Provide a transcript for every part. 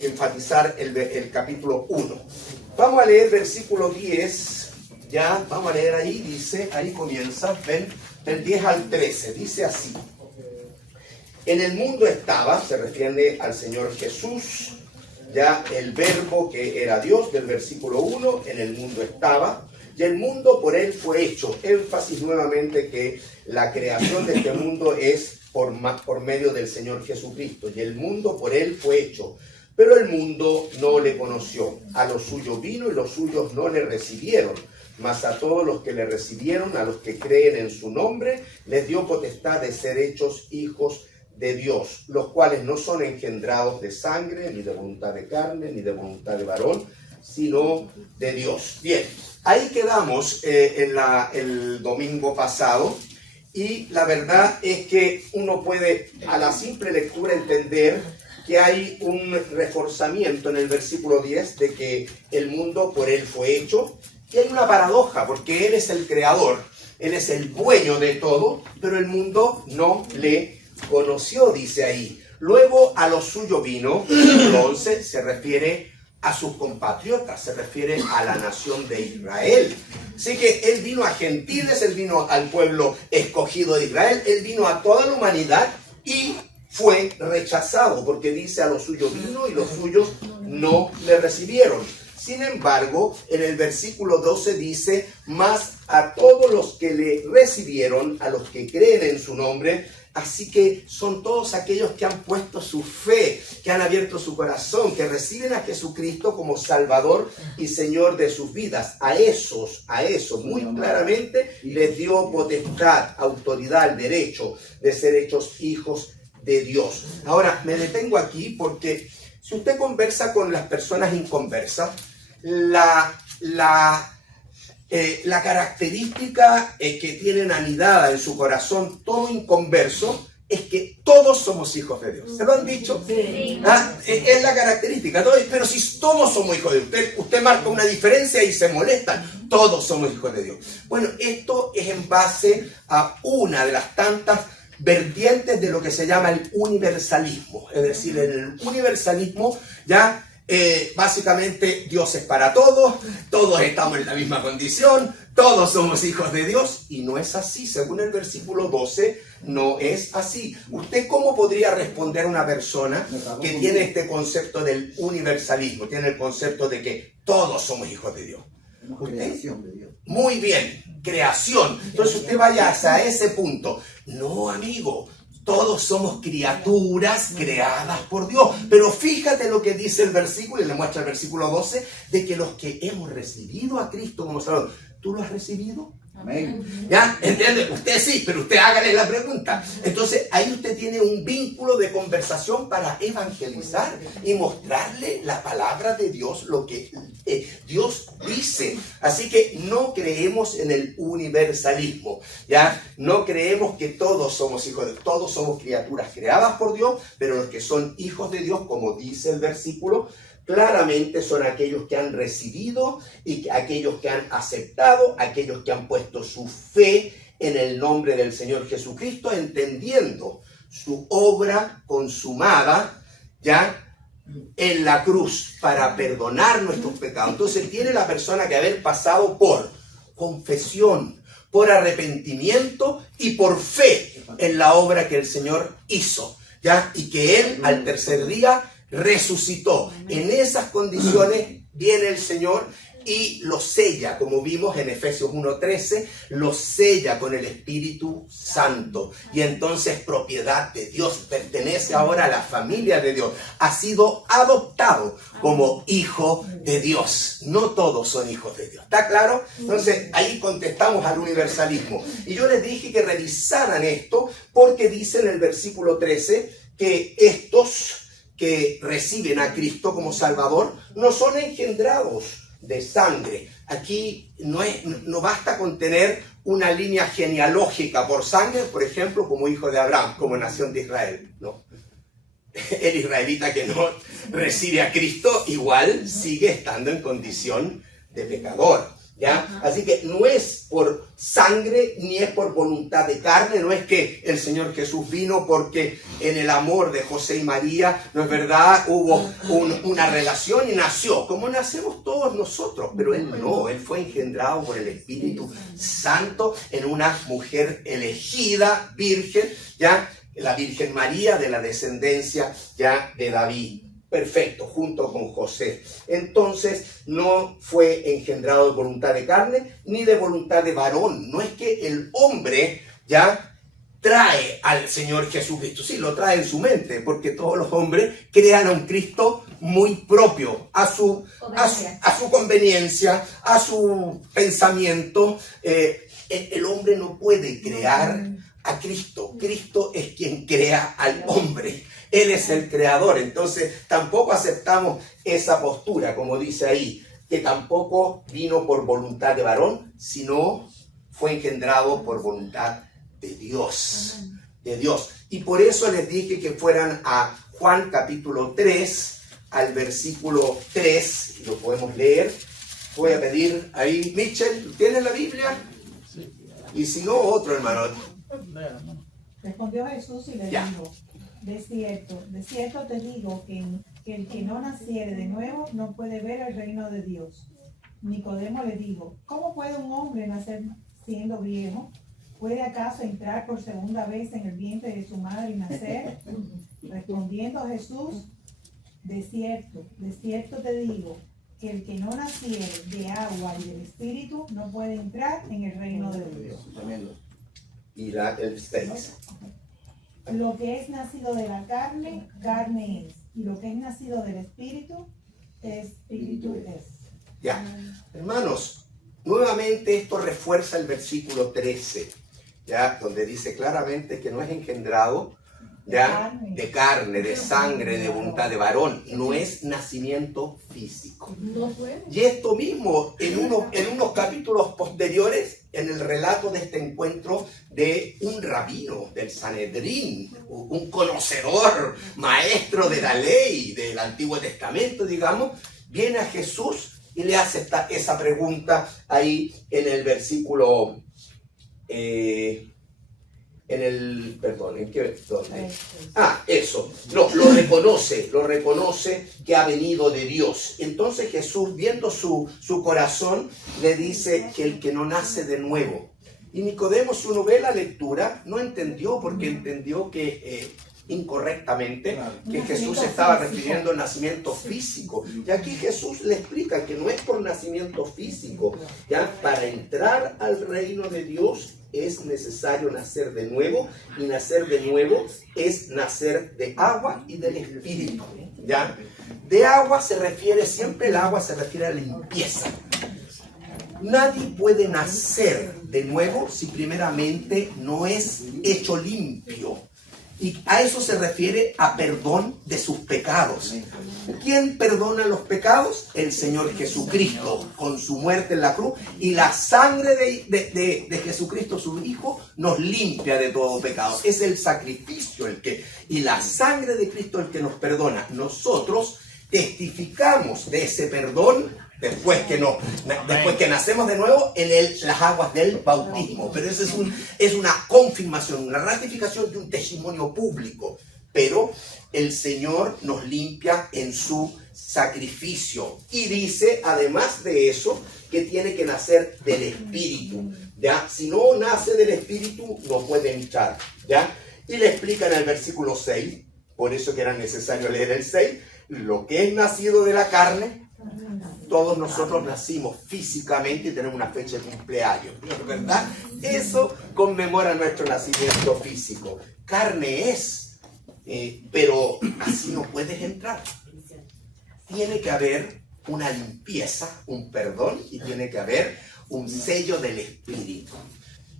enfatizar el capítulo 1. Vamos a leer versículo 10, ya, vamos a leer ahí, dice, ahí comienza, ven, del 10 al 13, dice así. En el mundo estaba, se refiere al Señor Jesús, ya el verbo que era Dios, del versículo 1, en el mundo estaba, y el mundo por él fue hecho. Énfasis nuevamente que la creación de este mundo es por medio del Señor Jesucristo, y el mundo por él fue hecho. Pero el mundo no le conoció. A los suyos vino y los suyos no le recibieron. Mas a todos los que le recibieron, a los que creen en su nombre, les dio potestad de ser hechos hijos de Dios, los cuales no son engendrados de sangre, ni de voluntad de carne, ni de voluntad de varón, sino de Dios. Bien, ahí quedamos el domingo pasado, y la verdad es que uno puede a la simple lectura entender que hay un reforzamiento en el versículo 10 de que el mundo por él fue hecho, y hay una paradoja, porque él es el creador, él es el dueño de todo, pero el mundo no le conoció, dice ahí. Luego a lo suyo vino, versículo 11, se refiere a sus compatriotas, se refiere a la nación de Israel. Así que él vino a gentiles, él vino al pueblo escogido de Israel, él vino a toda la humanidad y fue rechazado, porque dice a lo suyo vino y los suyos no le recibieron. Sin embargo, en el versículo 12 dice, mas a todos los que le recibieron, a los que creen en su nombre. Así que son todos aquellos que han puesto su fe, que han abierto su corazón, que reciben a Jesucristo como Salvador y Señor de sus vidas. A esos, muy claramente les dio potestad, autoridad, el derecho de ser hechos hijos de Dios. Ahora, me detengo aquí porque si usted conversa con las personas inconversas, la característica que tienen anidada en su corazón todo inconverso es que todos somos hijos de Dios. ¿Se lo han dicho? Sí. Es la característica. Pero si todos somos hijos de Dios, usted marca una diferencia y se molestan. Todos somos hijos de Dios. Bueno, esto es en base a una de las tantas vertientes de lo que se llama el universalismo. Es decir, en el universalismo ya básicamente Dios es para todos, todos estamos en la misma condición, todos somos hijos de Dios, y no es así. Según el versículo 12, no es así. ¿Usted cómo podría responder a una persona que tiene este concepto del universalismo, tiene el concepto de que todos somos hijos de Dios? Creación de Dios. Muy bien, creación. Entonces usted vaya hasta ese punto. No, amigo, todos somos criaturas creadas por Dios. Pero fíjate lo que dice el versículo, y le muestra el versículo 12, de que los que hemos recibido a Cristo como Salvador, ¿tú lo has recibido? Amén. ¿Ya? ¿Entiende? Usted sí, pero usted hágale la pregunta. Entonces, ahí usted tiene un vínculo de conversación para evangelizar y mostrarle la palabra de Dios, lo que Dios dice. Así que no creemos en el universalismo, ¿ya? No creemos que todos somos hijos de Dios. Todos somos criaturas creadas por Dios, pero los que son hijos de Dios, como dice el versículo, claramente son aquellos que han recibido y aquellos que han aceptado, aquellos que han puesto su fe en el nombre del Señor Jesucristo, entendiendo su obra consumada ya en la cruz para perdonar nuestros pecados. Entonces tiene la persona que haber pasado por confesión, por arrepentimiento y por fe en la obra que el Señor hizo, ya, y que Él al tercer día resucitó. En esas condiciones viene el Señor y lo sella, como vimos en Efesios 1:13, lo sella con el Espíritu Santo. Y entonces propiedad de Dios, pertenece ahora a la familia de Dios. Ha sido adoptado como hijo de Dios. No todos son hijos de Dios. ¿Está claro? Entonces ahí contestamos al universalismo. Y yo les dije que revisaran esto porque dice en el versículo 13 que estos que reciben a Cristo como Salvador no son engendrados de sangre. Aquí no basta con tener una línea genealógica por sangre, por ejemplo, como hijo de Abraham, como nación de Israel. No. El israelita que no recibe a Cristo igual sigue estando en condición de pecador. ¿Ya? Así que no es por sangre ni es por voluntad de carne, no es que el Señor Jesús vino porque en el amor de José y María, no es verdad, hubo una relación y nació, como nacemos todos nosotros, pero Él no, Él fue engendrado por el Espíritu Santo en una mujer elegida, virgen, ¿ya? La Virgen María de la descendencia ya de David. Perfecto, junto con José. Entonces, no fue engendrado de voluntad de carne ni de voluntad de varón. No es que el hombre ya trae al Señor Jesucristo. Sí, lo trae en su mente, porque todos los hombres crean a un Cristo muy propio, a su conveniencia, a su pensamiento. El hombre no puede crear a Cristo. Cristo es quien crea al hombre. Él es el creador. Entonces tampoco aceptamos esa postura, como dice ahí, que tampoco vino por voluntad de varón, sino fue engendrado por voluntad de Dios. De Dios. Y por eso les dije que fueran a Juan capítulo 3, al versículo 3, y lo podemos leer. Voy a pedir ahí, Michel, ¿tienes la Biblia? Y si no, otro hermano. Respondió Jesús y le dijo: de cierto te digo que el que no naciere de nuevo no puede ver el reino de Dios. Nicodemo le dijo: ¿cómo puede un hombre nacer siendo viejo? ¿Puede acaso entrar por segunda vez en el vientre de su madre y nacer? Respondiendo Jesús: de cierto te digo que el que no naciere de agua y del Espíritu no puede entrar en el reino de Dios. Y el 6. Lo que es nacido de la carne, carne es. Y lo que es nacido del Espíritu, Espíritu es. Ya, hermanos, nuevamente esto refuerza el versículo 13, ya, donde dice claramente que no es engendrado ya de carne, de sangre, de voluntad de varón, no es nacimiento físico. Y esto mismo en unos capítulos posteriores, en el relato de este encuentro de un rabino del Sanedrín, un conocedor, maestro de la ley del Antiguo Testamento, digamos, viene a Jesús y le hace esa pregunta ahí en el versículo ¿en qué? ¿Dónde? Eso, lo reconoce que ha venido de Dios. Entonces Jesús, viendo su corazón, le dice que el que no nace de nuevo. Y Nicodemo, si uno ve la lectura, no entendió, porque entendió que incorrectamente, que Jesús se estaba refiriendo al nacimiento físico. Y aquí Jesús le explica que no es por nacimiento físico, ¿ya? Para entrar al reino de Dios es necesario nacer de nuevo, y nacer de nuevo es nacer de agua y del Espíritu, ¿ya? De agua se refiere, siempre el agua se refiere a la limpieza. Nadie puede nacer de nuevo si primeramente no es hecho limpio. Y a eso se refiere a perdón de sus pecados. ¿Quién perdona los pecados? El Señor Jesucristo, con su muerte en la cruz. Y la sangre de Jesucristo, su Hijo, nos limpia de todo pecado. Es el sacrificio y la sangre de Cristo el que nos perdona. Nosotros testificamos de ese perdón después que nacemos de nuevo en las aguas del bautismo. Pero eso es una confirmación, una ratificación de un testimonio público. Pero el Señor nos limpia en su sacrificio. Y dice, además de eso, que tiene que nacer del Espíritu, ¿ya? Si no nace del Espíritu, no puede entrar, ¿ya? Y le explica en el versículo 6, por eso que era necesario leer el 6, lo que es nacido de la carne. Todos nosotros nacimos físicamente y tenemos una fecha de cumpleaños, ¿verdad? Eso conmemora nuestro nacimiento físico. Carne es, pero así no puedes entrar. Tiene que haber una limpieza, un perdón, y tiene que haber un sello del Espíritu.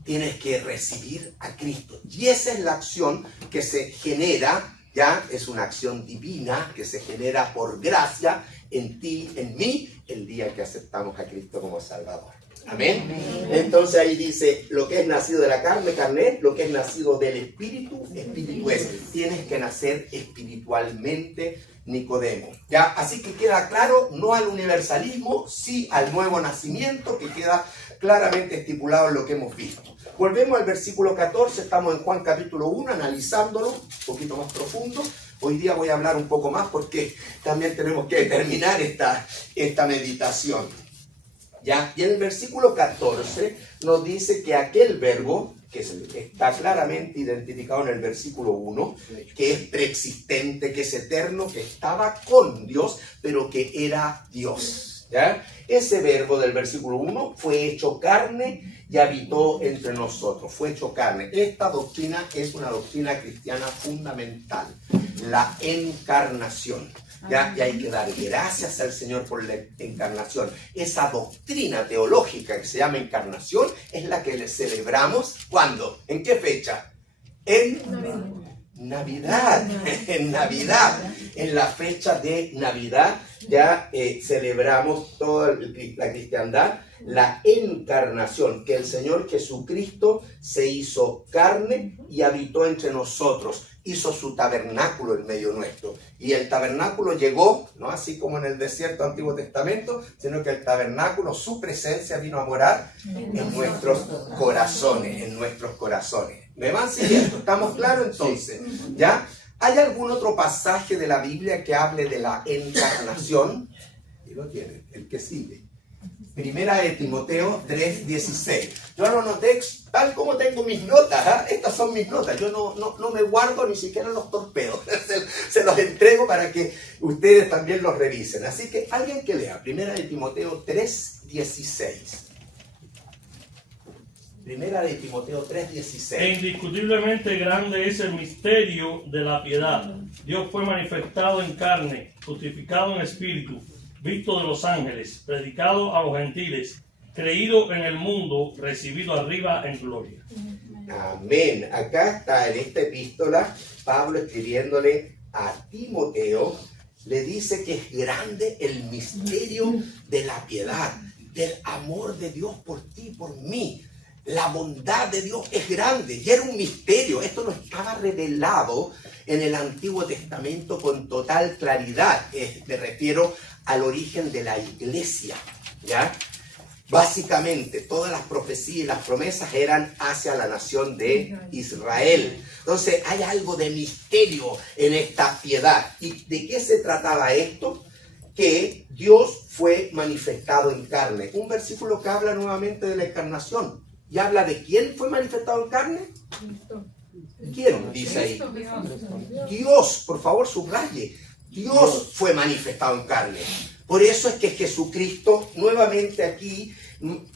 Tienes que recibir a Cristo. Y esa es la acción que se genera, ya es una acción divina que se genera por gracia en ti, en mí, el día que aceptamos a Cristo como Salvador. Amén. Entonces ahí dice, lo que es nacido de la carne, carne es, lo que es nacido del Espíritu, Espíritu es. Tienes que nacer espiritualmente Nicodemo. ¿Ya? Así que queda claro, no al universalismo, sí al nuevo nacimiento, que queda claramente estipulado en lo que hemos visto. Volvemos al versículo 14, estamos en Juan capítulo 1, analizándolo un poquito más profundo. Hoy día voy a hablar un poco más porque también tenemos que terminar esta meditación. ¿Ya? Y en el versículo 14 nos dice que aquel verbo, que está claramente identificado en el versículo 1, que es preexistente, que es eterno, que estaba con Dios, pero que era Dios. ¿Ya? Ese verbo del versículo 1 fue hecho carne y habitó entre nosotros. Fue hecho carne. Esta doctrina es una doctrina cristiana fundamental, la encarnación. ¿Ya? Y hay que dar gracias al Señor por la encarnación. Esa doctrina teológica que se llama encarnación es la que le celebramos. ¿Cuándo? ¿En qué fecha? En Navidad. En Navidad. En la fecha de Navidad ya celebramos toda la cristiandad, la encarnación, que el Señor Jesucristo se hizo carne y habitó entre nosotros. Hizo su tabernáculo en medio nuestro. Y el tabernáculo llegó, no así como en el desierto del Antiguo Testamento, sino que el tabernáculo, su presencia vino a morar en nuestros corazones, en nuestros corazones. ¿Me van siguiendo? ¿Estamos claros entonces? ¿Ya? ¿Hay algún otro pasaje de la Biblia que hable de la encarnación? Y lo tienen, el que sigue. Primera de Timoteo 3:16. Yo lo noté tal como tengo mis notas. ¿Eh? Estas son mis notas. Yo no me guardo ni siquiera los torpedos. Se los entrego para que ustedes también los revisen. Así que alguien que lea. Primera de Timoteo 3:16. Primera de Timoteo 3:16. E indiscutiblemente grande es el misterio de la piedad. Dios fue manifestado en carne, justificado en espíritu, visto de los ángeles, predicado a los gentiles, creído en el mundo, recibido arriba en gloria. Amén. Acá está en esta epístola, Pablo escribiéndole a Timoteo, le dice que es grande el misterio de la piedad, del amor de Dios por ti, por mí. La bondad de Dios es grande y era un misterio. Esto no estaba revelado en el Antiguo Testamento con total claridad. Me refiero al origen de la iglesia, ¿ya? Básicamente, todas las profecías y las promesas eran hacia la nación de Israel. Entonces, hay algo de misterio en esta piedad. ¿Y de qué se trataba esto? Que Dios fue manifestado en carne. Un versículo que habla nuevamente de la encarnación. ¿Y habla de quién fue manifestado en carne? ¿Quién dice ahí? Dios, por favor, subraye. Dios fue manifestado en carne. Por eso es que Jesucristo, nuevamente aquí,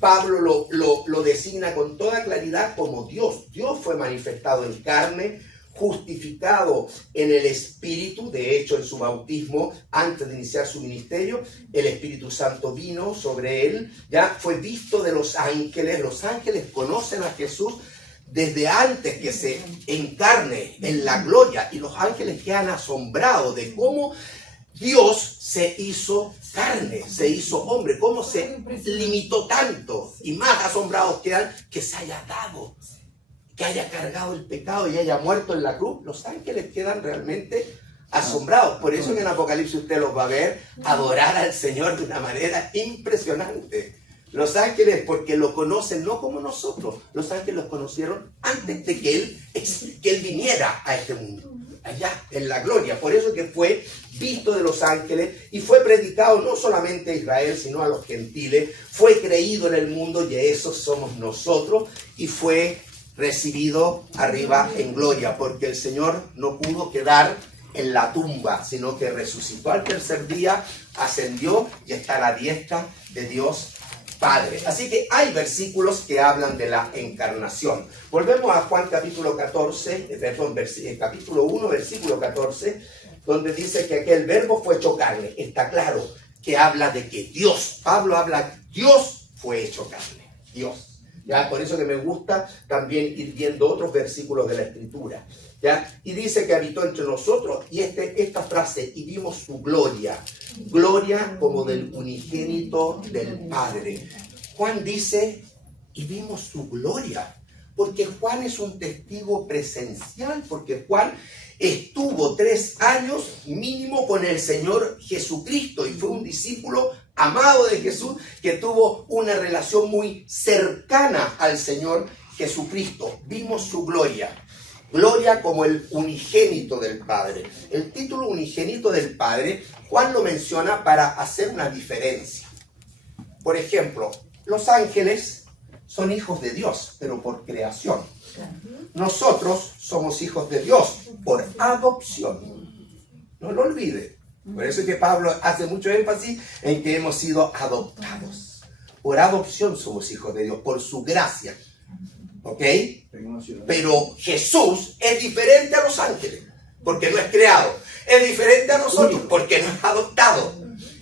Pablo lo designa con toda claridad como Dios. Dios fue manifestado en carne, justificado en el Espíritu. De hecho, en su bautismo, antes de iniciar su ministerio, el Espíritu Santo vino sobre él. Ya fue visto de los ángeles. Los ángeles conocen a Jesús desde antes que se encarne en la gloria, y los ángeles quedan asombrados de cómo Dios se hizo carne, se hizo hombre, cómo se limitó tanto, y más asombrados quedan que se haya dado, que haya cargado el pecado y haya muerto en la cruz. Los ángeles quedan realmente asombrados. Por eso en el Apocalipsis usted los va a ver adorar al Señor de una manera impresionante. Los ángeles, porque lo conocen no como nosotros, los ángeles los conocieron antes de que él viniera a este mundo, allá en la gloria. Por eso que fue visto de los ángeles y fue predicado no solamente a Israel, sino a los gentiles. Fue creído en el mundo, y esos somos nosotros, y fue recibido arriba en gloria, porque el Señor no pudo quedar en la tumba, sino que resucitó al tercer día, ascendió y está a la diestra de Dios Padre. Así que hay versículos que hablan de la encarnación. Volvemos a Juan capítulo 14, capítulo 1, versículo 14, donde dice que aquel verbo fue hecho carne. Está claro que habla de que Dios, Pablo habla, Dios fue hecho carne. Dios. ¿Ya? Por eso que me gusta también ir viendo otros versículos de la Escritura. ¿Ya? Y dice que habitó entre nosotros, y esta frase, y vimos su gloria, gloria como del unigénito del Padre. Juan dice, y vimos su gloria, porque Juan es un testigo presencial, porque Juan estuvo 3 años mínimo con el Señor Jesucristo y fue un discípulo amado de Jesús que tuvo una relación muy cercana al Señor Jesucristo. Vimos su gloria. Gloria como el unigénito del Padre. El título unigénito del Padre, Juan lo menciona para hacer una diferencia. Por ejemplo, los ángeles son hijos de Dios, pero por creación. Nosotros somos hijos de Dios por adopción. No lo olvide. Por eso es que Pablo hace mucho énfasis en que hemos sido adoptados. Por adopción somos hijos de Dios, por su gracia. ¿Ok? Pero Jesús es diferente a los ángeles, porque no es creado. Es diferente a nosotros, porque no es adoptado.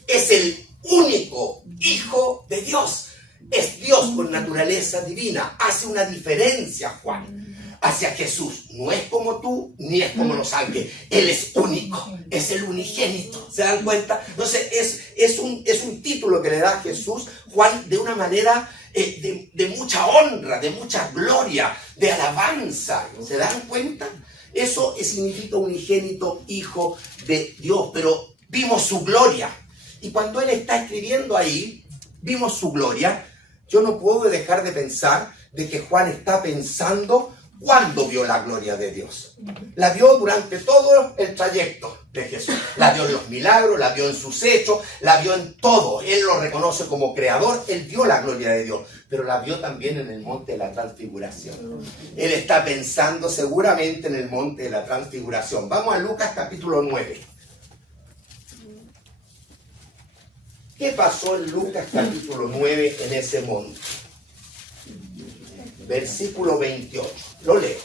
Es el único Hijo de Dios. Es Dios con naturaleza divina. Hace una diferencia, Juan, hacia Jesús. No es como tú, ni es como los ángeles. Él es único. Es el unigénito. ¿Se dan cuenta? Entonces, es un título que le da a Jesús, Juan, de una manera de mucha honra, de mucha gloria, de alabanza. ¿Se dan cuenta? Eso significa unigénito, hijo de Dios. Pero vimos su gloria. Y cuando él está escribiendo ahí, vimos su gloria. Yo no puedo dejar de pensar de que Juan está pensando cuándo vio la gloria de Dios. La vio durante todo el trayecto de Jesús. La vio en los milagros, la vio en sus hechos, la vio en todo. Él lo reconoce como creador, él vio la gloria de Dios, pero la vio también en el monte de la transfiguración. Él está pensando seguramente en el monte de la transfiguración. Vamos a Lucas capítulo 9. ¿Qué pasó en Lucas capítulo 9 en ese monte? Versículo 28. Lo leo.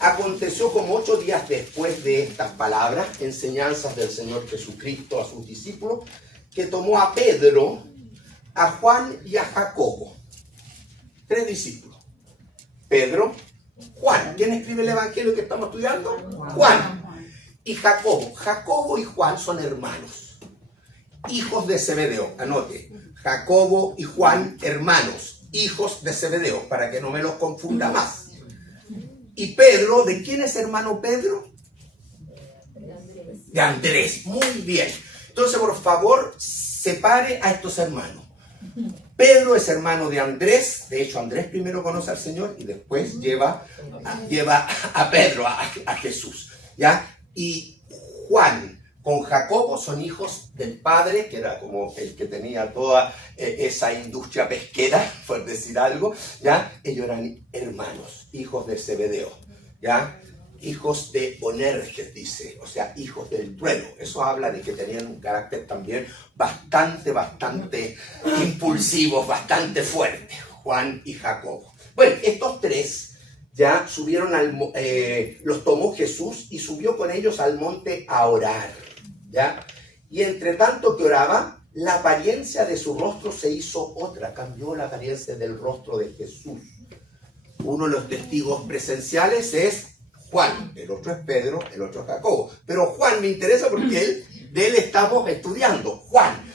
Aconteció como 8 días después de estas palabras, enseñanzas del Señor Jesucristo a sus discípulos, que tomó a Pedro, a Juan y a Jacobo. 3 discípulos. Pedro, Juan. ¿Quién escribe el evangelio que estamos estudiando? Juan. Y Jacobo. Jacobo y Juan son hermanos. Hijos de Zebedeo, anote, Jacobo y Juan, hermanos, hijos de Zebedeo, para que no me los confunda más. Y Pedro, ¿de quién es hermano Pedro? De Andrés, muy bien. Entonces, por favor, separe a estos hermanos. Pedro es hermano de Andrés, de hecho Andrés primero conoce al Señor y después lleva a Pedro, a Jesús, ¿ya? Y Juan con Jacobo son hijos del padre, que era como el que tenía toda esa industria pesquera, por decir algo, ¿ya? Ellos eran hermanos, hijos de Zebedeo, ¿ya? Hijos de Boanerges, dice, o sea, hijos del trueno. Eso habla de que tenían un carácter también bastante impulsivo, bastante fuerte, Juan y Jacobo. Bueno, estos tres ya subieron los tomó Jesús y subió con ellos al monte a orar, ¿ya? Y entre tanto que oraba, la apariencia de su rostro se hizo otra, cambió la apariencia del rostro de Jesús. Uno de los testigos presenciales es Juan, el otro es Pedro, el otro es Jacobo. Pero Juan me interesa porque de él estamos estudiando. Juan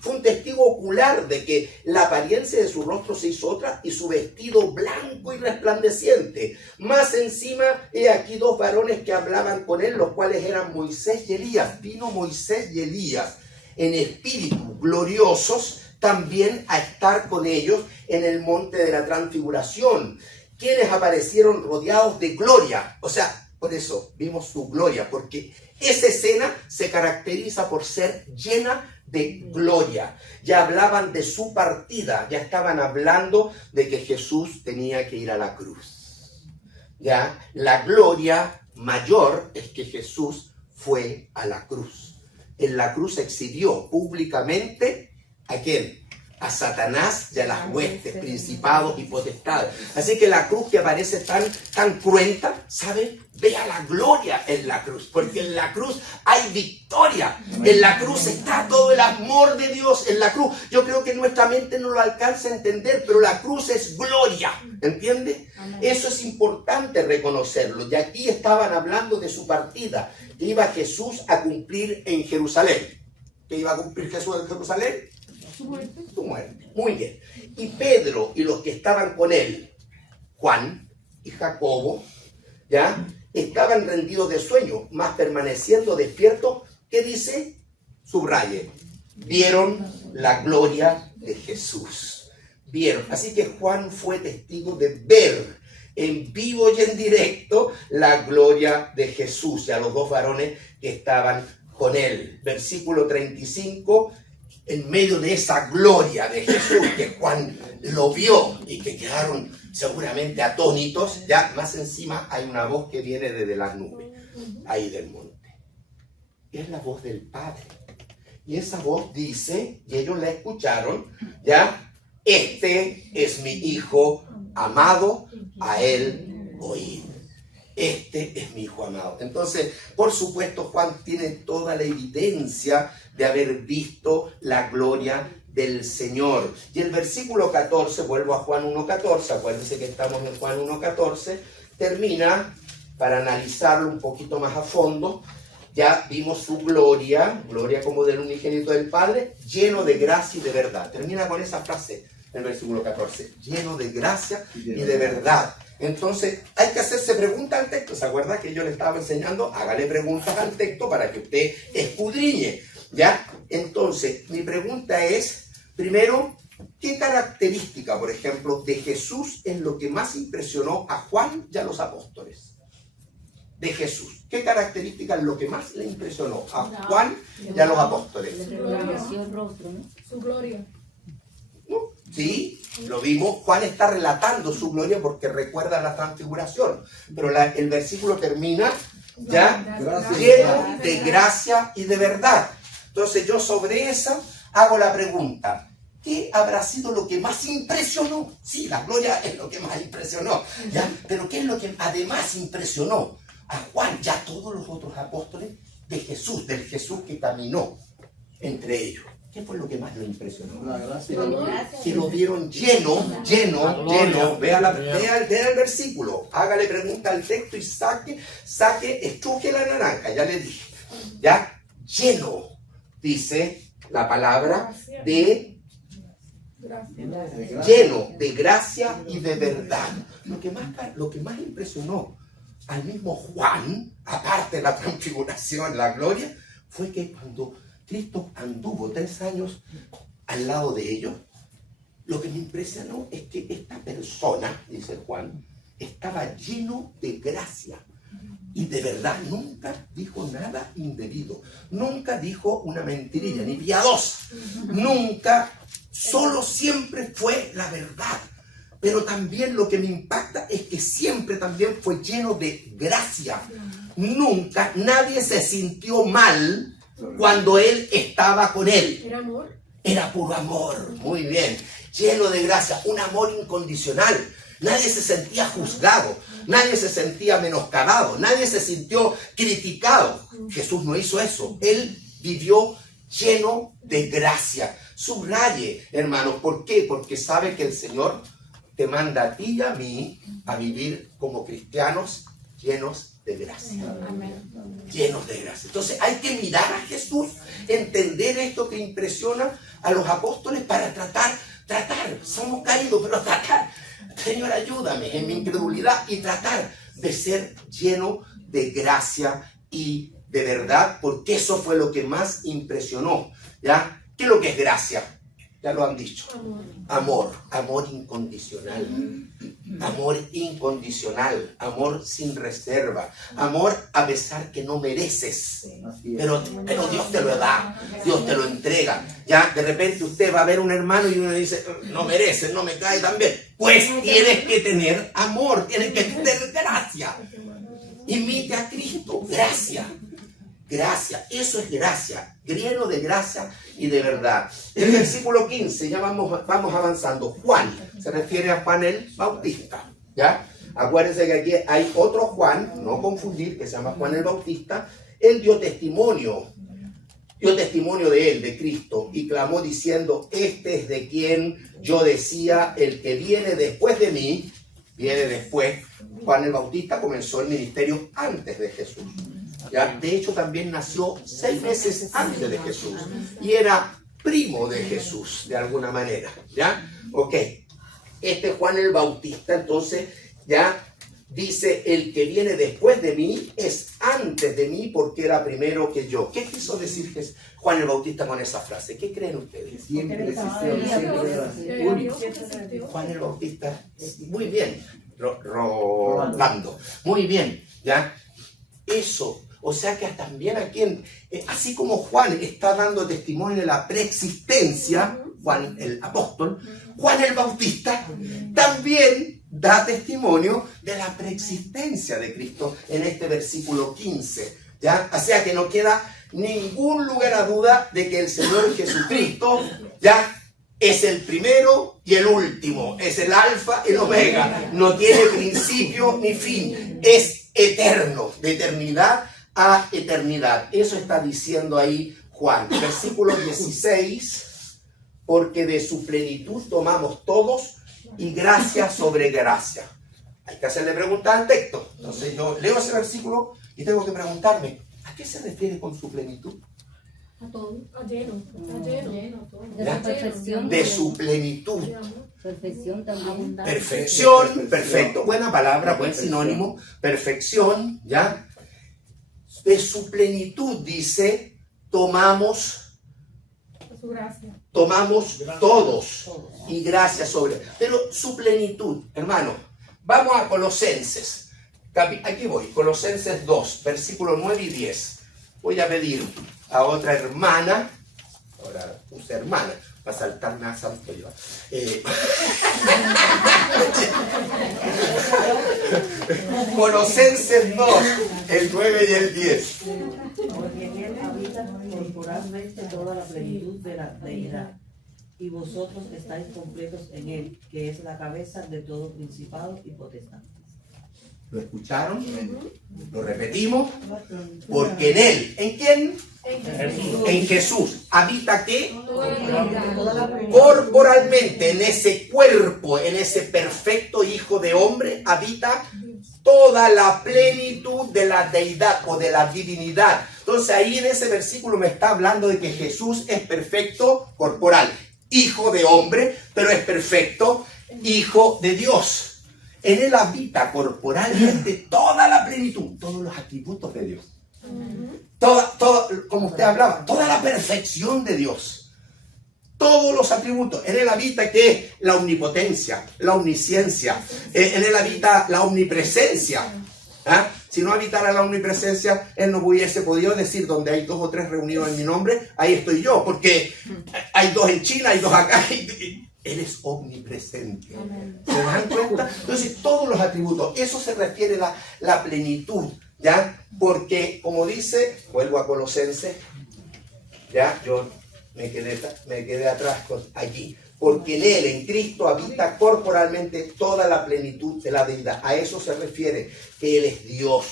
fue un testigo ocular de que la apariencia de su rostro se hizo otra y su vestido blanco y resplandeciente. Más encima, he aquí 2 varones que hablaban con él, los cuales eran Moisés y Elías. Vino Moisés y Elías en espíritu gloriosos también a estar con ellos en el monte de la transfiguración, quienes aparecieron rodeados de gloria. O sea, por eso vimos su gloria, porque esa escena se caracteriza por ser llena de gloria. Ya hablaban de su partida, ya estaban hablando de que Jesús tenía que ir a la cruz. Ya, la gloria mayor es que Jesús fue a la cruz. En la cruz exhibió públicamente ¿a quién? A Satanás y a las huestes, principados y potestades. Así que la cruz que aparece tan cruenta, ¿sabe? Vea la gloria en la cruz, porque en la cruz hay victoria. En la cruz está todo el amor de Dios. En la cruz, yo creo que nuestra mente no lo alcanza a entender, pero la cruz es gloria, ¿entiende? Eso es importante reconocerlo. Y aquí estaban hablando de su partida, que iba Jesús a cumplir en Jerusalén. ¿Qué iba a cumplir Jesús en Jerusalén? Su muerte. Muy bien. Y Pedro y los que estaban con él, Juan y Jacobo, ¿ya? estaban rendidos de sueño, mas permaneciendo despiertos, ¿qué dice? Subraye, vieron la gloria de Jesús. Vieron. Así que Juan fue testigo de ver en vivo y en directo la gloria de Jesús y a los dos varones que estaban con él. Versículo 35, en medio de esa gloria de Jesús que Juan lo vio y que quedaron seguramente atónitos, ya más encima hay una voz que viene desde las nubes, ahí del monte. Es la voz del Padre. Y esa voz dice, y ellos la escucharon, ya, este es mi Hijo amado, a él oíd. Este es mi Hijo amado. Entonces, por supuesto, Juan tiene toda la evidencia de haber visto la gloria del Señor. Y el versículo 14, vuelvo a Juan 1.14, acuérdense que estamos en Juan 1.14, termina, para analizarlo un poquito más a fondo, ya vimos su gloria, gloria como del unigénito del Padre, lleno de gracia y de verdad. Termina con esa frase, el versículo 14, lleno de gracia y de verdad. Entonces, hay que hacerse preguntas al texto. ¿Se acuerda que yo le estaba enseñando? Hágale preguntas al texto para que usted escudriñe, ¿ya? Entonces, mi pregunta es, primero, ¿qué característica, por ejemplo, de Jesús es lo que más impresionó a Juan y a los apóstoles? De Jesús. ¿Qué característica es lo que más le impresionó a Juan y a los apóstoles? Su gloria. ¿No? Sí, lo vimos. Juan está relatando su gloria porque recuerda la transfiguración. Pero el versículo termina ya lleno de gracia y de verdad. Entonces yo sobre esa hago la pregunta. ¿Qué habrá sido lo que más impresionó? Sí, la gloria es lo que más impresionó, ¿ya? Pero ¿qué es lo que además impresionó a Juan y a todos los otros apóstoles de Jesús, del Jesús que caminó entre ellos? ¿Qué fue lo que más lo impresionó? La gracia. Que lo vieron lleno. Vea el versículo. Hágale pregunta al texto y estruje la naranja, ya le dije. Ya, lleno, dice la palabra de lleno de gracia y de verdad. Lo que más impresionó al mismo Juan, aparte de la transfiguración, la gloria, fue que cuando Cristo anduvo 3 años al lado de ellos, lo que me impresionó es que esta persona, dice Juan, estaba lleno de gracia y de verdad. Nunca dijo nada indebido, nunca dijo una mentirilla, ni piadosa, nunca, solo siempre fue la verdad. Pero también lo que me impacta es que siempre también fue lleno de gracia. Nunca, nadie se sintió mal cuando él estaba con él. ¿Era amor? Era puro amor, muy bien. Lleno de gracia, un amor incondicional. Nadie se sentía juzgado, nadie se sentía menoscabado, nadie se sintió criticado. Jesús no hizo eso. Él vivió lleno de gracia. Subraye, hermanos, ¿por qué? Porque sabe que el Señor te manda a ti y a mí a vivir como cristianos llenos de gracia. Llenos de gracia. Entonces hay que mirar a Jesús, entender esto que impresiona a los apóstoles para tratar, somos caídos, pero tratar, Señor, ayúdame en mi incredulidad y tratar de ser lleno de gracia y de verdad, porque eso fue lo que más impresionó, ¿ya? ¿Qué es lo que es gracia? Ya lo han dicho. Amor incondicional. Amor incondicional. Amor sin reserva. Amor a pesar que no mereces. Pero Dios te lo da. Dios te lo entrega. Ya de repente usted va a ver un hermano y uno dice, no mereces, no me cae tan bien. Pues tienes que tener amor, tienes que tener gracia. Imite a Cristo. Gracia, eso es gracia, lleno de gracia y de verdad. El versículo 15, ya vamos avanzando. Juan, se refiere a Juan el Bautista, ¿ya? Acuérdense que aquí hay otro Juan, no confundir, que se llama Juan el Bautista. Él dio testimonio de él, de Cristo, y clamó diciendo, este es de quien yo decía, el que viene después de mí, viene después. Juan el Bautista comenzó el ministerio antes de Jesús. ¿Ya? De hecho, también nació 6 meses antes de Jesús y era primo de Jesús, de alguna manera. ¿Ya? Ok. Este Juan el Bautista, entonces, ya dice, el que viene después de mí es antes de mí porque era primero que yo. ¿Qué quiso decir Juan el Bautista con esa frase? ¿Qué creen ustedes? Siempre existió, único. Juan el Bautista, muy bien, Rolando, muy bien, ¿ya? Eso, o sea que también aquí, así como Juan está dando testimonio de la preexistencia, Juan el apóstol, Juan el Bautista también da testimonio de la preexistencia de Cristo en este versículo 15, ¿ya? O sea que no queda ningún lugar a duda de que el Señor Jesucristo, ¿ya?, es el primero y el último, es el alfa y el omega, no tiene principio ni fin, es eterno, de eternidad a eternidad. Eso está diciendo ahí Juan. Versículo 16, porque de su plenitud tomamos todos y gracia sobre gracia. Hay que hacerle preguntas al texto. Entonces yo leo ese versículo y tengo que preguntarme, ¿a qué se refiere con su plenitud? A todo. A lleno. De su perfección. De su plenitud. Perfección también. Perfección, perfecto, buena palabra, buen sinónimo. Perfección, ¿ya? De su plenitud, dice, tomamos Su gracia. todos y gracias sobre. Pero su plenitud, hermano, vamos a Colosenses. Aquí voy, Colosenses 2, versículos 9 y 10. Voy a pedir a otra hermana, ahora puse hermana, para saltarme a santo yo. Colosenses 2, el 9 y el 10. Porque en él habita corporalmente toda la plenitud de la deidad, y vosotros estáis completos en él, que es la cabeza de todo principado y potestad. ¿Lo escucharon? Lo repetimos. Porque en él, ¿en quién? En Jesús. ¿Habita qué? Corporalmente, en ese cuerpo, en ese perfecto Hijo de hombre, habita toda la plenitud de la deidad o de la divinidad. Entonces ahí en ese versículo me está hablando de que Jesús es perfecto corporal, Hijo de hombre, pero es perfecto Hijo de Dios. En él habita corporalmente toda la plenitud, todos los atributos de Dios. Toda, como usted hablaba, toda la perfección de Dios. Todos los atributos. En él habita ¿qué? La omnipotencia, la omnisciencia. En él habita la omnipresencia. ¿Ah? Si no habitara la omnipresencia, él no hubiese podido decir donde hay 2 o 3 reunidos en mi nombre, ahí estoy yo, porque hay 2 en China, hay 2 acá. Él es omnipresente. Amén. ¿Se dan cuenta? Entonces, todos los atributos, eso se refiere a la plenitud, ¿ya? Porque, como dice, vuelvo a Colosenses, ya, yo me quedé atrás allí. Porque en él, en Cristo, habita corporalmente toda la plenitud de la deidad. A eso se refiere, que él es Dios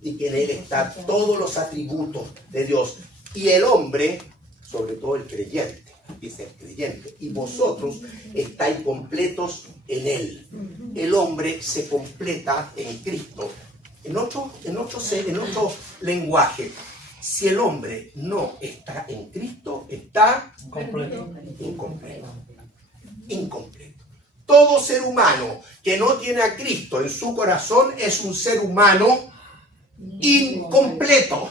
y que en él están todos los atributos de Dios. Y el hombre, sobre todo el creyente, dice el creyente, y vosotros estáis completos en él. El hombre se completa en Cristo. En otro lenguaje, si el hombre no está en Cristo, está incompleto. Todo ser humano que no tiene a Cristo en su corazón es un ser humano incompleto.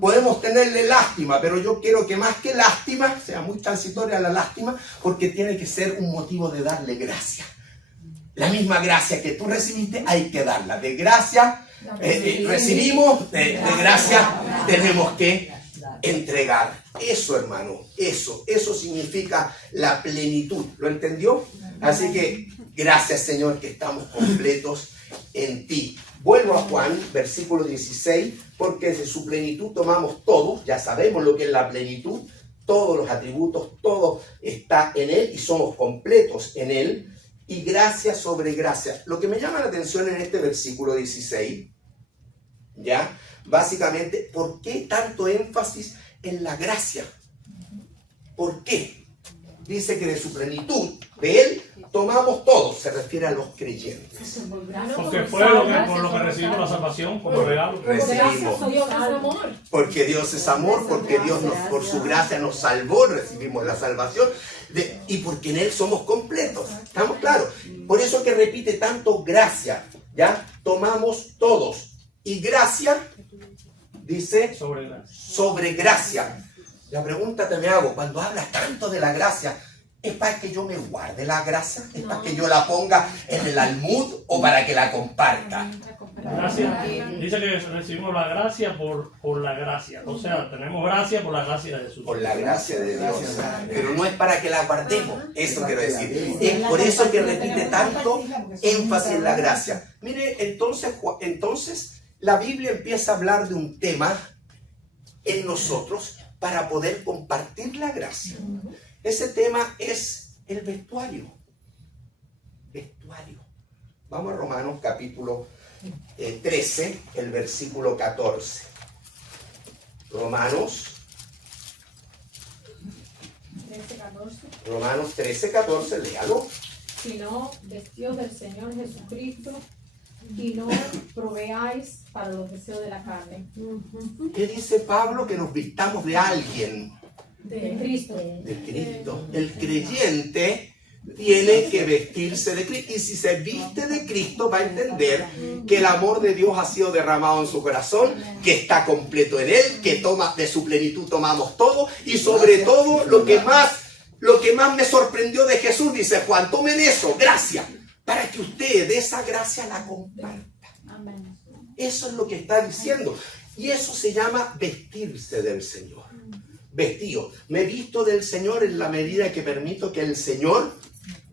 Podemos tenerle lástima, pero yo quiero que más que lástima, sea muy transitoria la lástima, porque tiene que ser un motivo de darle gracia. La misma gracia que tú recibiste hay que darla. De gracia recibimos, de gracia tenemos que entregar. Eso, hermano, eso significa la plenitud. ¿Lo entendió? Así que gracias, Señor, que estamos completos en ti. Vuelvo a Juan, versículo 16, porque de su plenitud tomamos todos, ya sabemos lo que es la plenitud, todos los atributos, todo está en él y somos completos en él, y gracia sobre gracia. Lo que me llama la atención en este versículo 16, ya, básicamente, ¿por qué tanto énfasis en la gracia? ¿Por qué? Dice que de su plenitud, de él, tomamos todos, se refiere a los creyentes. Porque fue por lo que recibimos la salvación como regalo. Recibimos. Porque Dios es amor, porque Dios por su gracia nos salvó, recibimos la salvación, y porque en él somos completos. ¿Estamos claros? Por eso que repite tanto gracia. ya tomamos todos. Y gracia, dice, Sobre gracia. sobre gracia. La pregunta que me hago, cuando hablas tanto de la gracia, ¿es para que yo me guarde la gracia? ¿Es para que yo la ponga en el almud o para que la comparta? Gracia, dice que recibimos la gracia por la gracia. O sea, tenemos gracia por la gracia de Jesús. Por la gracia de Dios. Pero no es para que la guardemos. Eso quiero decir. Es por eso que repite tanto énfasis en la gracia. Mire, entonces la Biblia empieza a hablar de un tema en nosotros para poder compartir la gracia. Ese tema es el vestuario. Vestuario. Vamos a Romanos capítulo 13, el versículo 14. Romanos 13, 14, léalo. Sino vestidos del Señor Jesucristo y no proveáis para los deseos de la carne. ¿Qué dice Pablo? Que nos vistamos de alguien, De Cristo. de Cristo. El creyente tiene que vestirse de Cristo. Y si se viste de Cristo, va a entender que el amor de Dios ha sido derramado en su corazón, que está completo en él, que toma de su plenitud tomamos todo. Y sobre todo, lo que más me sorprendió de Jesús, dice Juan, tomen eso, gracia, para que usted de esa gracia la comparta. Eso es lo que está diciendo. Y eso se llama vestirse del Señor. Vestido. Me visto del Señor en la medida que permito que el Señor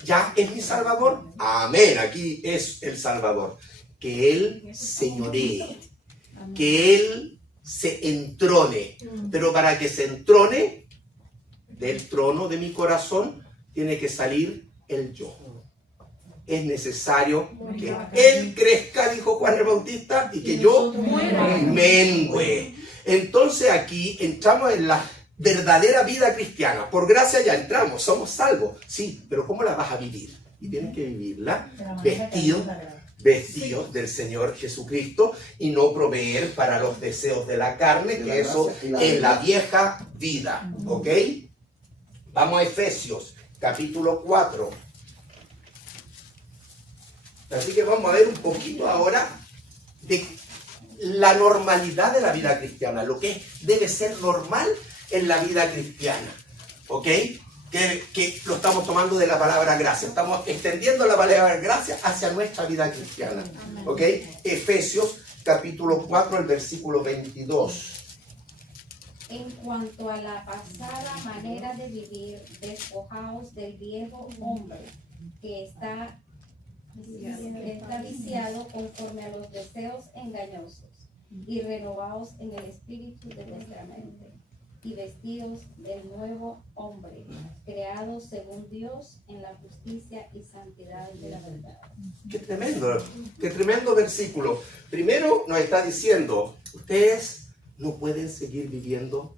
ya es mi Salvador. Amén. Aquí es el Salvador. Que Él señoree. Que Él se entrone. Pero para que se entrone del trono de mi corazón, tiene que salir el yo. Es necesario que Él crezca, dijo Juan el Bautista, y que yo mengüe. Entonces aquí entramos en la verdadera vida cristiana. Por gracia ya entramos, somos salvos. Sí, pero ¿cómo la vas a vivir? Y tienes que vivirla vestidos del Señor Jesucristo y no proveer para los deseos de la carne, que eso es la vieja vida. ¿Ok? Vamos a Efesios, capítulo 4. Así que vamos a ver un poquito ahora de la normalidad de la vida cristiana, lo que debe ser normal en la vida cristiana, ¿ok? Que lo estamos tomando de la palabra gracia, estamos extendiendo la palabra gracia hacia nuestra vida cristiana, ¿ok? Efesios capítulo 4, el versículo 22. En cuanto a la pasada manera de vivir, despojaos del viejo hombre que está viciado conforme a los deseos engañosos, y renovaos en el espíritu de vuestra mente, y vestidos del nuevo hombre, creado según Dios en la justicia y santidad de la verdad. Qué tremendo versículo. Primero nos está diciendo, ustedes no pueden seguir viviendo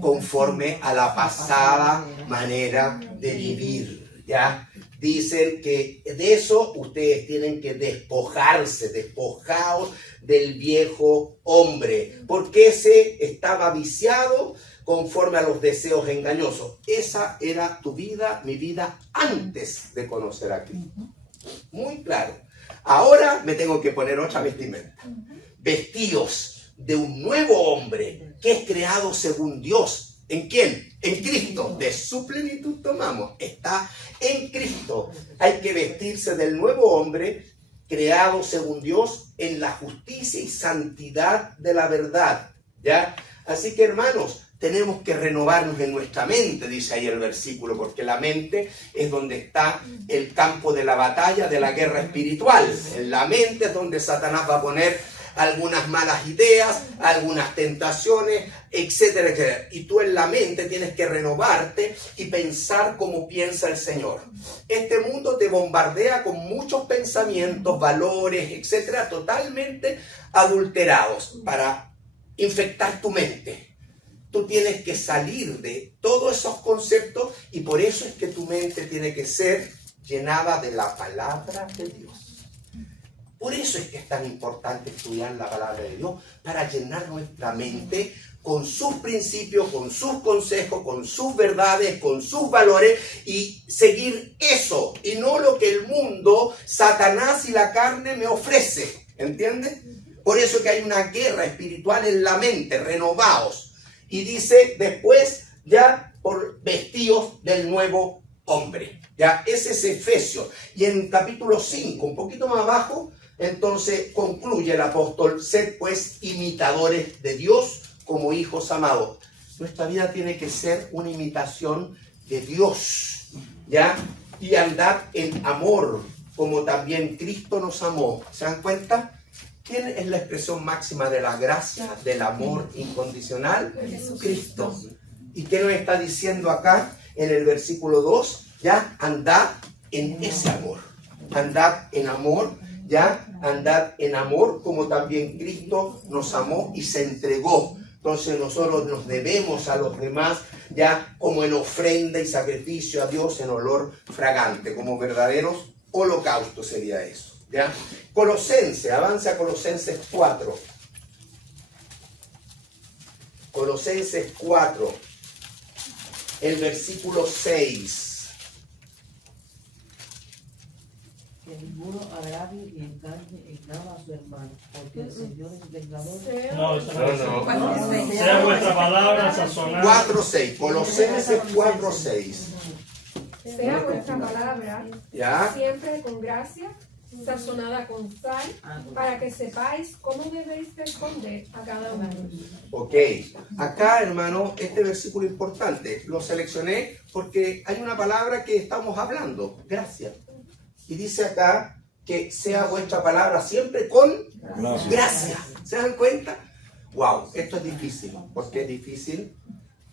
conforme a la pasada manera de vivir, ¿ya? Dicen que de eso ustedes tienen que despojarse, despojaos del viejo hombre, porque ese estaba viciado conforme a los deseos engañosos. Esa era tu vida, mi vida, antes de conocer a Cristo. Muy claro. Ahora me tengo que poner otra vestimenta. Vestidos de un nuevo hombre que es creado según Dios. ¿En quién? En Cristo. De su plenitud tomamos. Está en Cristo. Hay que vestirse del nuevo hombre creado según Dios en la justicia y santidad de la verdad. ¿Ya? Así que, hermanos, tenemos que renovarnos en nuestra mente, dice ahí el versículo, porque la mente es donde está el campo de la batalla, de la guerra espiritual. En la mente es donde Satanás va a poner algunas malas ideas, algunas tentaciones, etcétera, etcétera. Y tú en la mente tienes que renovarte y pensar como piensa el Señor. Este mundo te bombardea con muchos pensamientos, valores, etcétera, totalmente adulterados para infectar tu mente. Tú tienes que salir de todos esos conceptos y por eso es que tu mente tiene que ser llenada de la palabra de Dios. Por eso es que es tan importante estudiar la palabra de Dios, para llenar nuestra mente con sus principios, con sus consejos, con sus verdades, con sus valores y seguir eso y no lo que el mundo, Satanás y la carne me ofrece. ¿Entiendes? Por eso que hay una guerra espiritual en la mente, renovaos. Y dice después ya por vestidos del nuevo hombre. Ya, ese es Efesios. Y en capítulo 5, un poquito más abajo, entonces concluye el apóstol: sed pues imitadores de Dios como hijos amados. Nuestra vida tiene que ser una imitación de Dios, ¿ya? Y andad en amor, como también Cristo nos amó. ¿Se dan cuenta? ¿Quién es la expresión máxima de la gracia, del amor incondicional? Cristo. ¿Y qué nos está diciendo acá en el versículo 2? Ya, andad en ese amor. Andad en amor, ya, andad en amor como también Cristo nos amó y se entregó. Entonces nosotros nos debemos a los demás ya como en ofrenda y sacrificio a Dios en olor fragante, como verdaderos holocaustos sería eso. ¿Ya? Colosenses, avanza a Colosenses 4. Colosenses 4, el versículo 6. Que ninguno agravie y engañe a su hermano, porque el Señor es vengador. No. Sea vuestra palabra sazonada. 4:6. Colosenses 4:6. Sea vuestra palabra ¿Ya? siempre con gracia, sazonada con sal, para que sepáis cómo debéis responder a cada uno. Ok. Acá, hermano, este versículo importante. Lo seleccioné porque hay una palabra que estamos hablando. Gracias. Y dice acá que sea vuestra palabra siempre con gracia. ¿Se dan cuenta? Wow, esto es difícil. Porque es difícil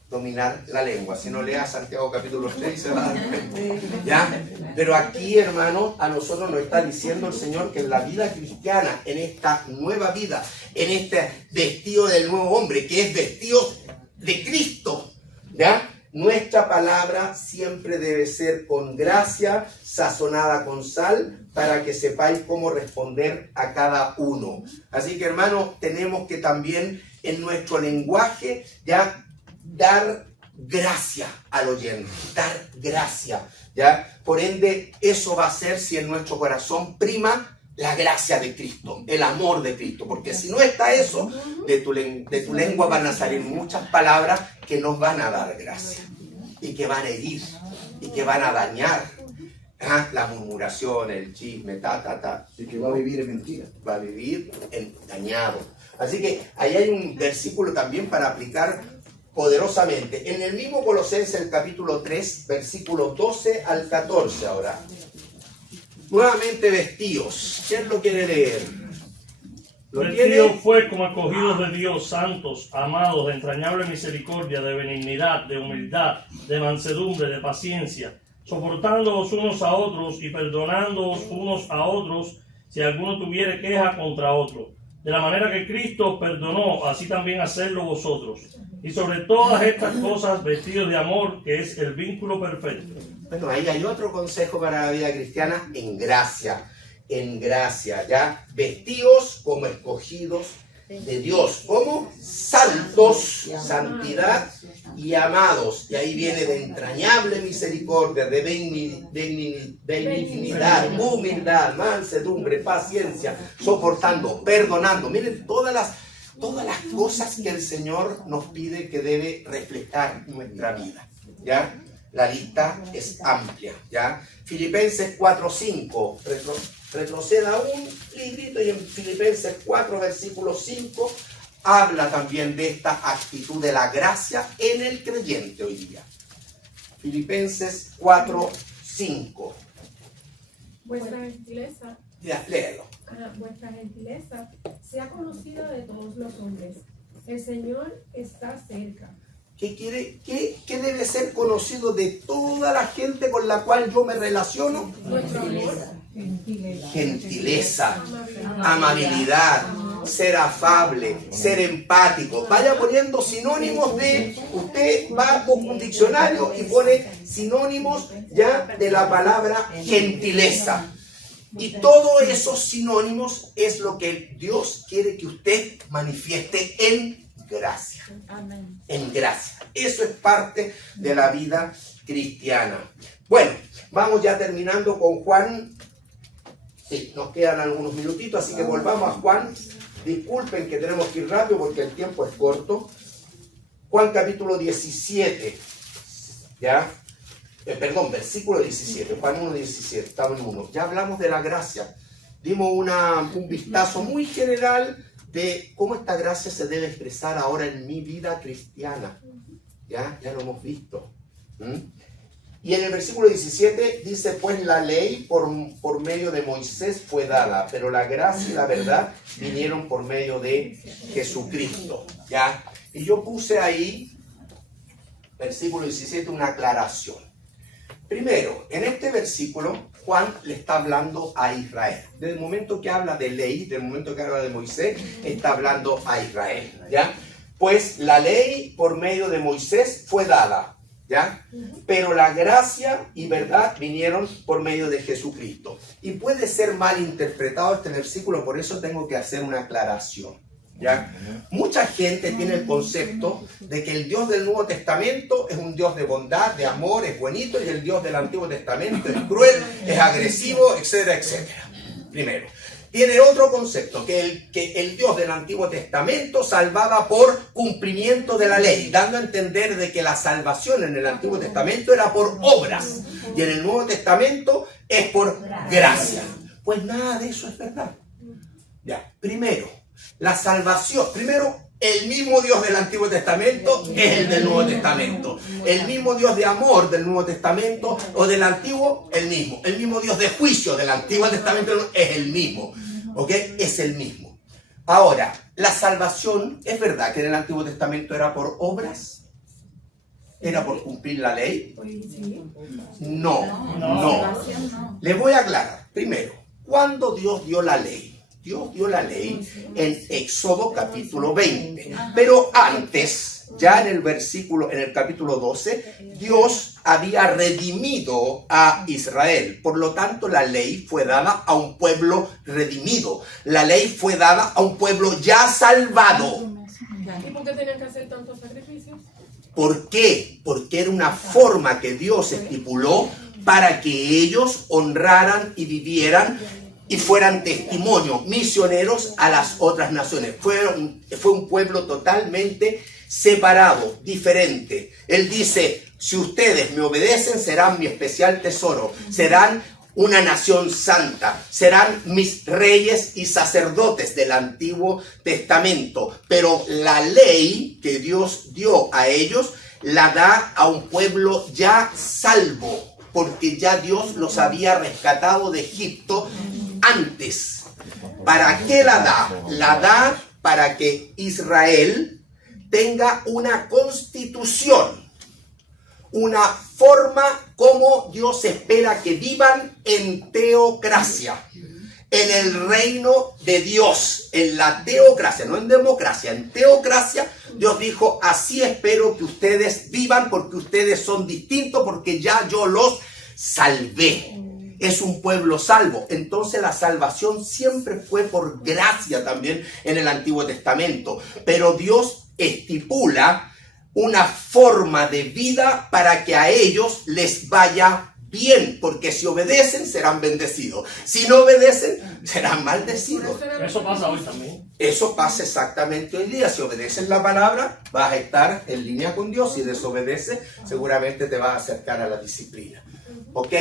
dominar la lengua. Si no lea Santiago capítulo 3 se va a dar cuenta. ¿Ya? Pero aquí, hermano, a nosotros nos está diciendo el Señor que en la vida cristiana, en esta nueva vida, en este vestido del nuevo hombre, que es vestido de Cristo, ¿ya? Nuestra palabra siempre debe ser con gracia, sazonada con sal, para que sepáis cómo responder a cada uno. Así que, hermanos, tenemos que también en nuestro lenguaje ya dar gracia al oyente, dar gracia, ¿ya? Por ende, eso va a ser si en nuestro corazón prima la gracia de Cristo, el amor de Cristo, porque si no está eso, de tu lengua van a salir muchas palabras que nos van a dar gracia, y que van a herir, y que van a dañar. La murmuración, el chisme, Y que va a vivir en mentira. va a vivir engañado. Así que ahí hay un versículo también para aplicar poderosamente. En el mismo Colosenses, el capítulo 3, versículo 12 al 14 ahora. Nuevamente vestidos. ¿Quién lo quiere leer? ¿Lo Vestidos tiene? pues como escogidos de Dios, santos, amados, de entrañable misericordia, de benignidad, de humildad, de mansedumbre, de paciencia, soportándoos unos a otros y perdonándoos unos a otros si alguno tuviere queja contra otro. De la manera que Cristo os perdonó, así también hacedlo vosotros. Y sobre todas estas cosas, vestidos de amor, que es el vínculo perfecto. Bueno, ahí hay otro consejo para la vida cristiana: en gracia, ¿ya? Vestidos como escogidos de Dios, como santos, santidad, y amados. Y ahí viene de entrañable misericordia, de benignidad, humildad, mansedumbre, paciencia, soportando, perdonando. Miren todas las cosas que el Señor nos pide que debe reflejar nuestra vida, ¿ya? La lista es amplia, ¿ya? Filipenses 4:5, retroceda un librito y en Filipenses 4, versículo 5, habla también de esta actitud de la gracia en el creyente hoy día. Filipenses 4:5. Vuestra gentileza, Ya, léelo. vuestra gentileza sea conocida de todos los hombres. El Señor está cerca. ¿Qué debe ser conocido de toda la gente con la cual yo me relaciono? Nuestro amor, Gentileza, amabilidad, ser afable, ser empático. Vaya poniendo sinónimos de, usted va a un diccionario y pone sinónimos ya de la palabra gentileza. Y todos esos sinónimos es lo que Dios quiere que usted manifieste en gracia. Amén. En gracia. Eso es parte de la vida cristiana. Bueno, vamos ya terminando con Juan. Sí, nos quedan algunos minutitos, así que volvamos a Juan. Disculpen que tenemos que ir rápido porque el tiempo es corto. Juan capítulo 17. ¿Ya? Perdón, versículo 17. Juan 1, 17. Estamos en 1. Ya hablamos de la gracia. Dimos un vistazo muy general de cómo esta gracia se debe expresar ahora en mi vida cristiana. Ya lo hemos visto. Y en el versículo 17 dice, pues la ley por medio de Moisés fue dada, pero la gracia y la verdad vinieron por medio de Jesucristo. ¿Ya? Y yo puse ahí, versículo 17, una aclaración. Primero, en este versículo, Juan le está hablando a Israel. Desde el momento que habla de ley, desde el momento que habla de Moisés, está hablando a Israel. ¿Ya? Pues la ley por medio de Moisés fue dada, ¿ya? Pero la gracia y verdad vinieron por medio de Jesucristo. Y puede ser mal interpretado este versículo, por eso tengo que hacer una aclaración. ¿Ya? Mucha gente tiene el concepto de que el Dios del Nuevo Testamento es un Dios de bondad, de amor, es bonito, y el Dios del Antiguo Testamento es cruel, es agresivo, etcétera, etcétera. Primero. Tiene otro concepto, que el Dios del Antiguo Testamento salvaba por cumplimiento de la ley, dando a entender de que la salvación en el Antiguo Testamento era por obras, y en el Nuevo Testamento es por gracia. Pues nada de eso es verdad. Ya, primero, la salvación, el mismo Dios del Antiguo Testamento es el del Nuevo Testamento. El mismo Dios de amor del Nuevo Testamento o del Antiguo, el mismo. El mismo Dios de juicio del Antiguo Testamento es el mismo. ¿Ok? Es el mismo. Ahora, la salvación, ¿es verdad que en el Antiguo Testamento era por obras? ¿Era por cumplir la ley? No. Le voy a aclarar. Primero, ¿cuándo Dios dio la ley? Dios dio la ley en Éxodo capítulo 20. Pero antes, ya en el capítulo 12, Dios había redimido a Israel. Por lo tanto, la ley fue dada a un pueblo redimido. La ley fue dada a un pueblo ya salvado. ¿Y por qué tenían que hacer tantos sacrificios? ¿Por qué? Porque era una forma que Dios estipuló para que ellos honraran y vivieran y fueran testimonios, misioneros a las otras naciones. Fue un pueblo totalmente separado, diferente. Él dice, si ustedes me obedecen, serán mi especial tesoro, serán una nación santa, serán mis reyes y sacerdotes del Antiguo Testamento. Pero la ley que Dios dio a ellos, la da a un pueblo ya salvo, porque ya Dios los había rescatado de Egipto antes. ¿Para qué la da? La da para que Israel tenga una constitución, una forma como Dios espera que vivan en teocracia, en el reino de Dios, en la teocracia, no en democracia, en teocracia. Dios dijo, así espero que ustedes vivan porque ustedes son distintos, porque ya yo los salvé. Es un pueblo salvo. Entonces la salvación siempre fue por gracia también en el Antiguo Testamento. Pero Dios estipula una forma de vida para que a ellos les vaya bien, porque si obedecen serán bendecidos, si no obedecen serán maldecidos. Eso pasa hoy también. Eso pasa exactamente hoy día. Si obedeces la palabra, vas a estar en línea con Dios. Si desobedeces, seguramente te vas a acercar a la disciplina. ¿Ok?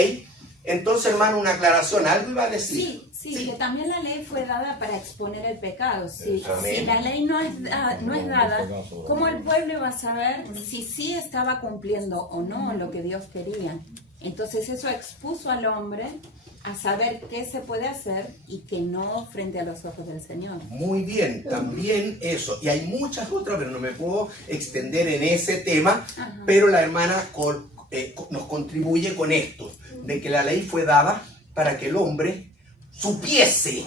Entonces, hermano, una aclaración. ¿Algo iba a decir? Sí, que también la ley fue dada para exponer el pecado. Si la ley no es dada, ¿cómo el pueblo iba a saber si sí estaba cumpliendo o no lo que Dios quería? Entonces eso expuso al hombre a saber qué se puede hacer y qué no frente a los ojos del Señor. Muy bien, también eso. Y hay muchas otras, pero no me puedo extender en ese tema. Ajá. Pero la hermana nos contribuye con esto, de que la ley fue dada para que el hombre supiese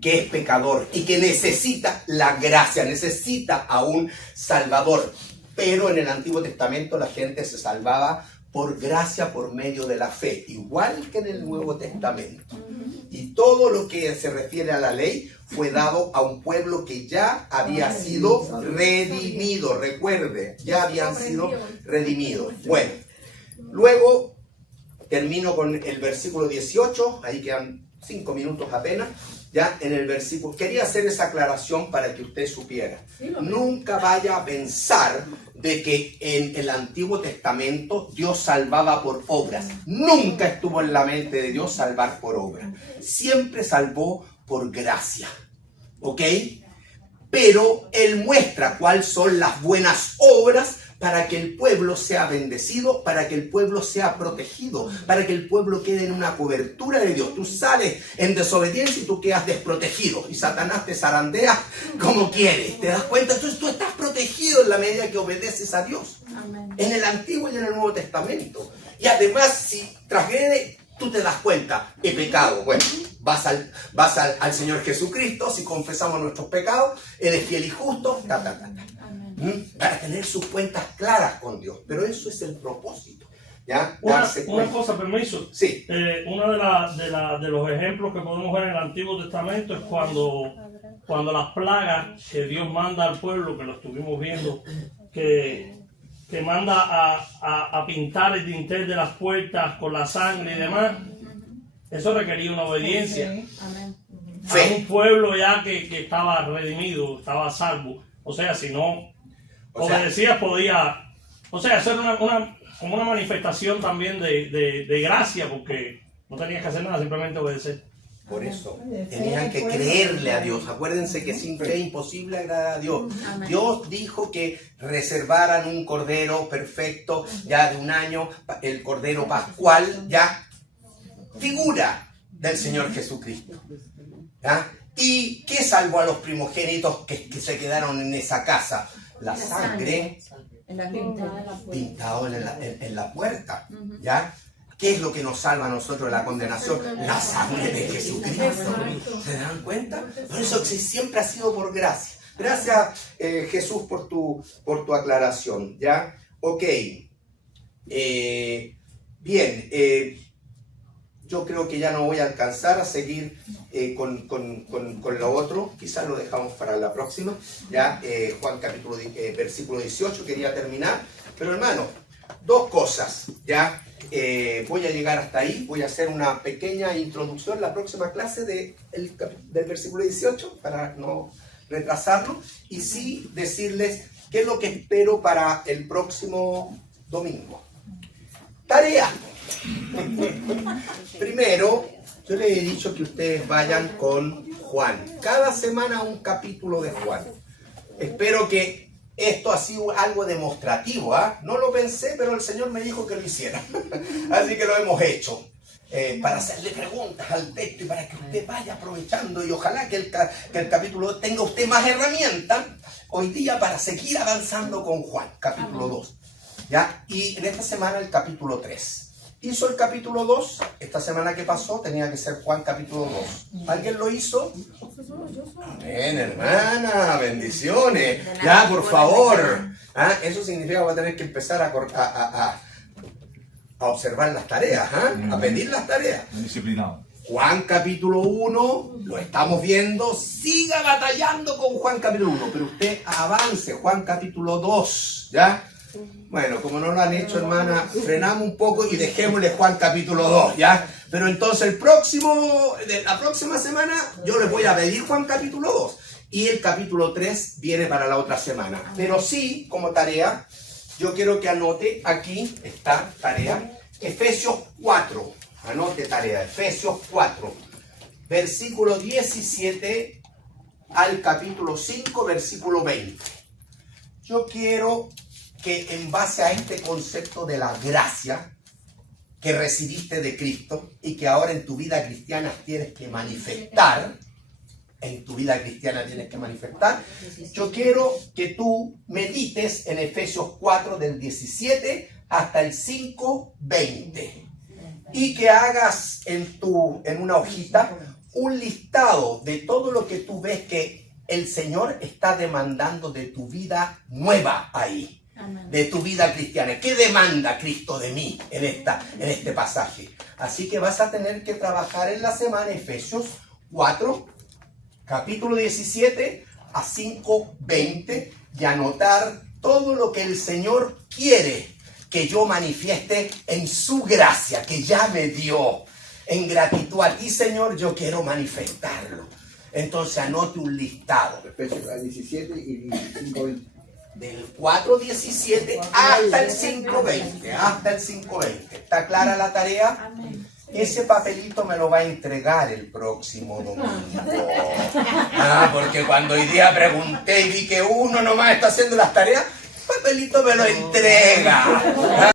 que es pecador y que necesita la gracia, necesita a un Salvador. Pero en el Antiguo Testamento la gente se salvaba por gracia, por medio de la fe, igual que en el Nuevo Testamento. Y Y todo lo que se refiere a la ley fue dado a un pueblo que ya había sido redimido. Recuerde, ya habían sido redimidos. Bueno, luego termino con el versículo 18, ahí quedan 5 minutos apenas. Ya en el versículo, quería hacer esa aclaración para que usted supiera. Nunca vaya a pensar de que en el Antiguo Testamento Dios salvaba por obras. Nunca estuvo en la mente de Dios salvar por obras. Siempre salvó por gracia. ¿Ok? Pero Él muestra cuáles son las buenas obras para que el pueblo sea bendecido, para que el pueblo sea protegido, para que el pueblo quede en una cobertura de Dios. Tú sales en desobediencia y tú quedas desprotegido. Y Satanás te zarandea como quiere. ¿Te das cuenta? Entonces tú estás protegido en la medida que obedeces a Dios. Amén. En el Antiguo y en el Nuevo Testamento. Y además, si transgrede, tú te das cuenta, he pecado. Bueno, vas al Señor Jesucristo, si confesamos nuestros pecados, Él es fiel y justo, para tener sus cuentas claras con Dios. Pero eso es el propósito. ¿Ya? Una cosa, permiso. Sí. Uno de los ejemplos que podemos ver en el Antiguo Testamento es cuando las plagas que Dios manda al pueblo, que lo estuvimos viendo, que manda a pintar el dintel de las puertas con la sangre y demás. Eso requería una obediencia. Amén. A un pueblo ya que estaba redimido, estaba salvo. O sea, si no obedecías, podía, hacer como una manifestación también de gracia, porque no tenías que hacer nada, simplemente obedecer. Por eso, tenían que creerle a Dios. Acuérdense que sin fe es imposible agradar a Dios. Amén. Dios dijo que reservaran un cordero perfecto, ya de 1 año, el cordero pascual, ya figura del Señor Jesucristo. ¿Ya? ¿Y qué salvó a los primogénitos que se quedaron en esa casa? La sangre pintado en la puerta. ¿Ya? ¿Qué es lo que nos salva a nosotros de la condenación? La sangre de Jesucristo. ¿Se dan cuenta? Por eso siempre ha sido por gracia. Gracias, Jesús, por tu aclaración. ¿Ya? Ok. Bien. Yo creo que ya no voy a alcanzar a seguir con lo otro. Quizás lo dejamos para la próxima. ¿Ya? Juan versículo 18, quería terminar. Pero hermano, 2 cosas. ¿Ya? Voy a llegar hasta ahí. Voy a hacer una pequeña introducción en la próxima clase del versículo 18 para no retrasarlo. Y sí decirles qué es lo que espero para el próximo domingo. Tarea. Primero, yo les he dicho que ustedes vayan con Juan. Cada semana un capítulo de Juan. Espero que esto ha sido algo demostrativo. No lo pensé, pero el Señor me dijo que lo hiciera. Así que lo hemos hecho. Para hacerle preguntas al texto y para que usted vaya aprovechando. Y ojalá que el capítulo 2 tenga usted más herramientas hoy día para seguir avanzando con Juan, capítulo 2. ¿Ya? Y en esta semana el capítulo 3. Hizo el capítulo 2, esta semana que pasó tenía que ser Juan capítulo 2. ¿Alguien lo hizo? Amén, hermana, bendiciones. Ya, por favor. Eso significa que va a tener que empezar a observar las tareas, a pedir las tareas. Disciplinado. Juan capítulo 1, lo estamos viendo, siga batallando con Juan capítulo 1, pero usted avance, Juan capítulo 2, ¿ya? Bueno, como no lo han hecho, hermana, frenamos un poco y dejémosle Juan capítulo 2, ¿ya? Pero entonces la próxima semana yo les voy a pedir Juan capítulo 2 y el capítulo 3 viene para la otra semana. Pero sí, como tarea, yo quiero que anote, aquí está tarea, Efesios 4, anote tarea, Efesios 4, versículo 17 al capítulo 5, versículo 20. Yo quiero que en base a este concepto de la gracia que recibiste de Cristo y que ahora en tu vida cristiana tienes que manifestar, yo quiero que tú medites en Efesios 4 del 17 hasta el 5, 20 y que hagas en una hojita un listado de todo lo que tú ves que el Señor está demandando de tu vida nueva ahí. de tu vida cristiana. ¿Qué demanda Cristo de mí en este pasaje? Así que vas a tener que trabajar en la semana Efesios 4, capítulo 17 a 5:20 y anotar todo lo que el Señor quiere que yo manifieste en su gracia, que ya me dio. En gratitud a ti, Señor, yo quiero manifestarlo. Entonces anote un listado. Efesios 17 y 5:20. Del 4:17 hasta el 5:20. Hasta el 5:20. ¿Está clara la tarea? Ese papelito me lo va a entregar el próximo domingo. Porque cuando hoy día pregunté y vi que uno nomás está haciendo las tareas, el papelito me lo entrega.